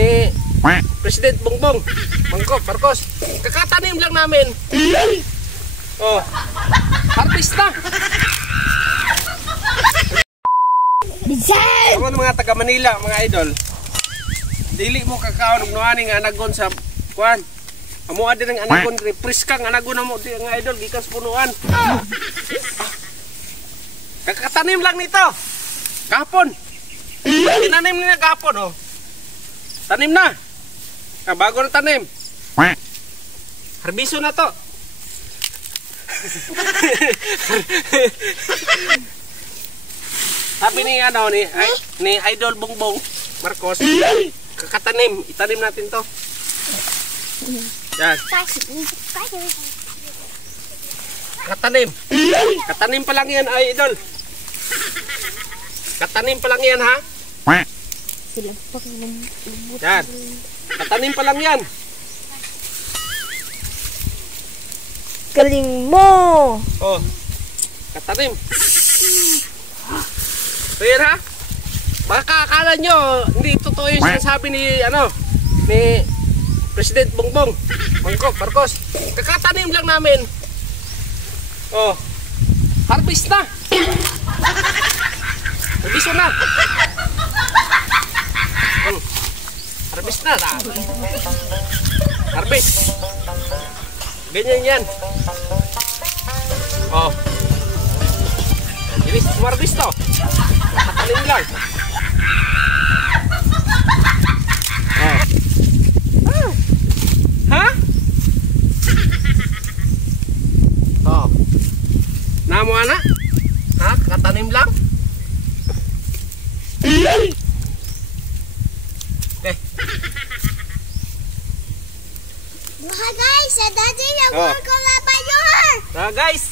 ni President Bongbong Marcos. Kakatanim lang namin. Oh, harvest na. Ako mga taga Manila, mga idol. Dili mo kakao nugnuani nga anagon sa kuan. Amo adi ng anagon repris kang anagon mo di nga idol gikas punuan. Kakatanim lang nito. Kahapon. Tinanim niya kahapon oh. Tanim na. Bago na tanim. Harbiso na to. Sabi ni ano ni Idol Bongbong Marcos, kakatanim, itanim natin to. Yan. Katanim. Katanim pa lang yan, ay Idol. Katanim pa lang yan, ha? Yan. Katanim pa lang yan. Galing mo! Oh. Katanim. So yan, ha? Baka akala nyo, hindi totoo yung sinasabi ni, ni President Bongbong Marcos. Kakatanim lang namin. Oh. Harvest na. Harvest na. Harvest na. Harvest. Ganyan yan. Oh. Bilis harvest to. Kakatanim lang. Oh. Ha? Oh. Namo ana? Ha? Katanim lang? Duha guys, sa dati na ko labayon. Guys.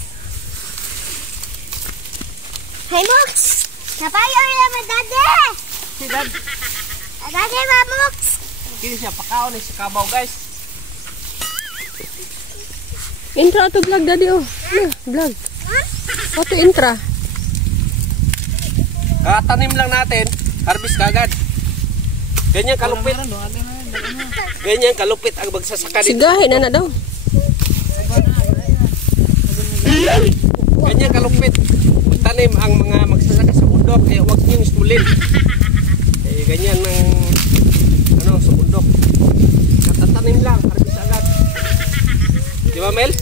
Hey Mox, napayo na dati. Si Dad. Dati ba Mox? Kini siya pakaon ni sa kabaw guys. Intra to vlog daddy oh. Vlog. What intra? Katanim lang natin, harvest kagad. Ganyan kalupit. Ganyan kalupit ang magsasaka dito. Sigahin na daw. Ganyan kalupit. Tanim ang mga magsasaka sa bundok, kaya huwag niyong istulin. Eh, ganyan ng sa bundok. Katatanim lang, harvest agad. Di ba Mel?